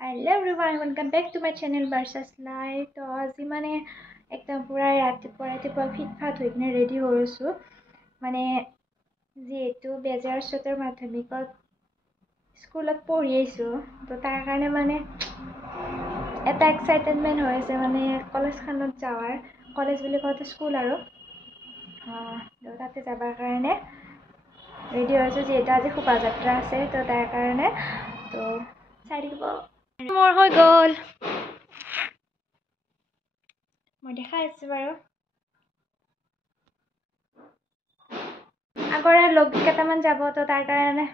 Hello everyone, welcome back to my channel Barsa's Life. तो आज माने एकदम पूरा रातिपुवा फिटफाट হৈ কিনে ৰেডি হৈ আছো মানে যেহেতু বেজাৰ সতৰ মাধ্যমিকত স্কুলত পঢ়ি আছো তো তাৰ কাৰণে মানে এটা এক্সাইটমেন্ট হৈ আছে মানে কলেজখনত যাৱাৰ কলেজ বুলি কওঁতে স্কুল আৰু তো তাতে যাবৰ কাৰণে ৰেডি হৈ আছো যেহেতু আজি শোভাযাত্ৰা আছে তো তাৰ কাৰণে তো চাই থাকিব মোৰ হৈ গ'ল মই দেখাই আছো বাৰু আগৰে লগ কেইটামান যাব তো তাৰ কাৰণে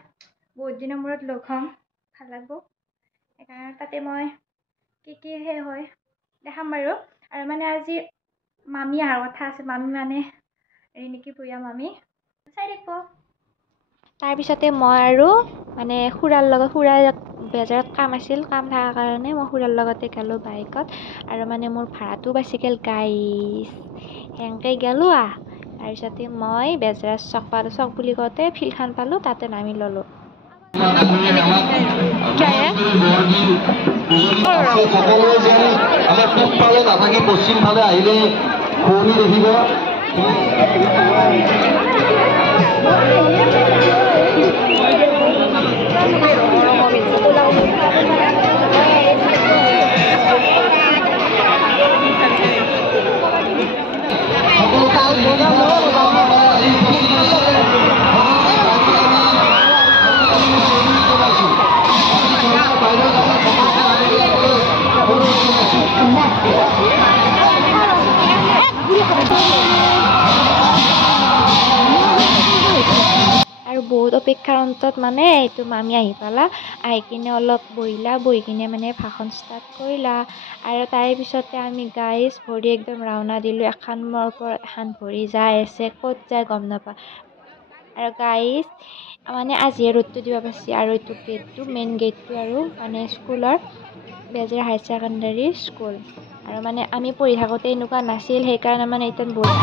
বহুত দিনৰ মূৰত লগ হ'ম ভাল লাগিব সেইকাৰণে তাতে মই কি হে হয় দেখাম বাৰু আৰু মানে আজি মামী অহাৰ কথা আছে মামী মানে নেকি ভূঞা মামী চাই থাকিব তাৰপিছতে মই আৰু মানে খুৰাৰ বেজাৰত কাম আছিল কাম থকাৰ কাৰণে মই খুৰাৰ লগতে গ'লোঁ বাইকত আৰু মানে মোৰ ভাড়াটো বাচি গ'ল গাইছ হেংকে গ'লোঁ তাৰপিছতে মই বেজাৰত চক বুলি কওঁতে ফিল্ডখন পালোঁ তাতে নামি ল'লোঁ পশ্চিম ফালে আহিলে কুঁৱলী দেখিব আৰু বহুত অপেক্ষাৰ অন্তত মানে এইটো মামী আহি পালা আহি কিনে অলপ বহি কিনে মানে ভাষণ ষ্টাৰ্ট কৰিলা আৰু তাৰে পিছতে আমি গাইজ ভৰি একদম ৰাওনা দিলোঁ এখন মোৰ ওপৰত এখন ভৰি যাই আছে ক'ত যায় গম নাপা আৰু গাইজ মানে আজিয়ে ৰ'দটো দিব পাৰিছে আৰু এইটো গেটটো মেইন গেটটো আৰু মানে স্কুলৰ বেজেৰ হায়াৰ ছেকেণ্ডাৰী স্কুল আৰু মানে আমি পঢ়ি থাকোঁতে এনেকুৱা নাছিল সেইকাৰণে মানে এতিয়া বহুত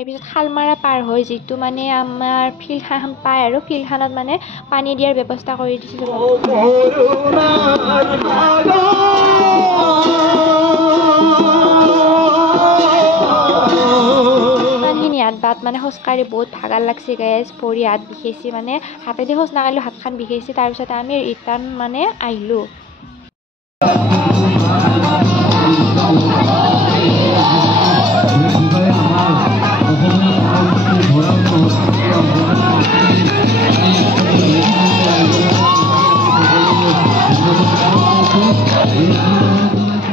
তাৰপিছত শালমাৰা পাৰ হৈ যিটো মানে আমাৰ ফিল্ডখন পায় আৰু ফিল্ডখনত মানে পানী দিয়াৰ ব্যৱস্থা কৰি দিছিল ইমানখিনি হাত বাট মানে খোজকাঢ়ি বহুত ভাগৰ লাগছে গাইজ ভৰি হাত বিষাইছে মানে হাতেদি খোজ নাকাঢ়িলোঁ হাতখন বিষাইছে তাৰপিছতে আমি ৰিটাৰ্ণ মানে আহিলোঁ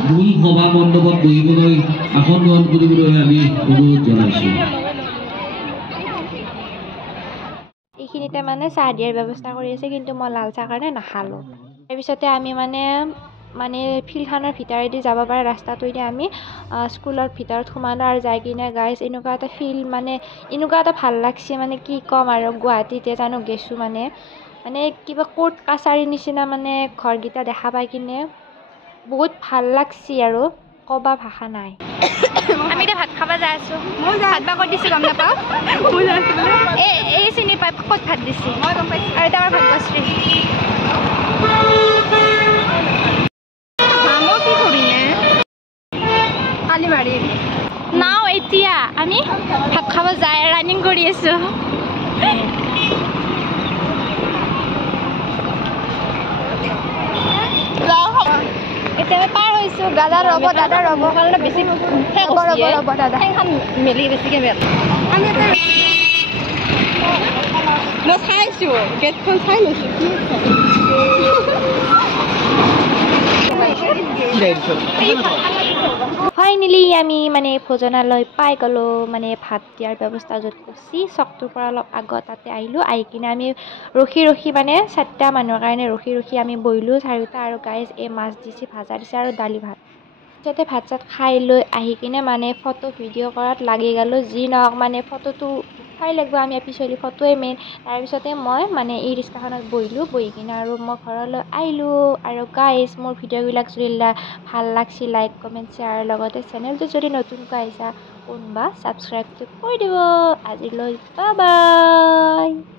মূল সভা মণ্ডপত বহিবলৈ আসন গ্ৰহণ কৰিবলৈ আমি অনুৰোধ জনাইছোঁ এইখিনিতে মানে চাহ দিয়াৰ ব্যৱস্থা কৰি আছে কিন্তু মই লাল চাহ কাৰণে নাখালোঁ তাৰপিছতে আমি মানে ফিল্ডখনৰ ভিতৰেদি যাব পৰা ৰাস্তাটোৱেদি আমি স্কুলৰ ভিতৰত সোমালোঁ আৰু যাই কিনে গাইজ এনেকুৱা এটা ফিল্ড মানে এনেকুৱা এটা ভাল লাগছে মানে কি ক'ম আৰু গুৱাহাটীতে জানো গেছোঁ মানে কিবা কোৰ্ট কাছাৰীৰ নিচিনা মানে ঘৰকেইটা দেখা পাই কিনে বহুত ভাল লাগছে আৰু ক'বা ভাষা নাই আমি এতিয়া ভাত খাব যাই আছোঁ মই ভাত বা ক'ত দিছোঁ গম নাপাওঁ এই চিনি পাই ক'ত ভাত দিছে মই গম পাইছোঁ আৰু এতিয়া আমাৰ ভাগ্যশ্ৰী কি কৰিলে কালিবাৰী নাও এতিয়া আমি ভাত খাব যায় ৰানিং কৰি আছোঁ এতিয়া আমি পাৰ হৈছোঁ দাদা ৰ'ব কাৰণে বেছি ৰ'ব দাদা সেইখন মেলি বেছিকৈ বেয়া আমি মই চাইছোঁ গেটখন চাই লৈছোঁ ফাইনেলি আমি মানে ভোজনালয় পাই গ'লোঁ মানে ভাত দিয়াৰ ব্যৱস্থা য'ত কৰিছে চকটোৰ পৰা অলপ আগত তাতে আহিলোঁ আহি কিনে আমি ৰখি মানে 4টা মানুহৰ কাৰণে ৰখি আমি বহিলোঁ 4টা আৰু গাইজ এই মাছ দিছে ভাজা দিছে আৰু দালি ভাত তাতে ভাত চাত খাই লৈ আহি কিনে মানে ফটো ভিডিঅ' কৰাত লাগি গ'লোঁ যি নহওক মানে ফটোটো উঠাই লাগিব আমি পিছলি ফটোৱে মেইন তাৰপিছতে মই মানে এই ৰিক্সাখনত বহি কিনে আৰু মই ঘৰলৈ আহিলোঁ আৰু গাইজ মোৰ ভিডিঅ'বিলাক যদি ভাল লাগছি লাইক কমেণ্ট শ্বেয়াৰ লগতে চেনেলটো যদি নতুনকৈ আহিছা কোনোবা ছাবস্ক্ৰাইবটো কৰি দিব আজিলৈ বাই বাই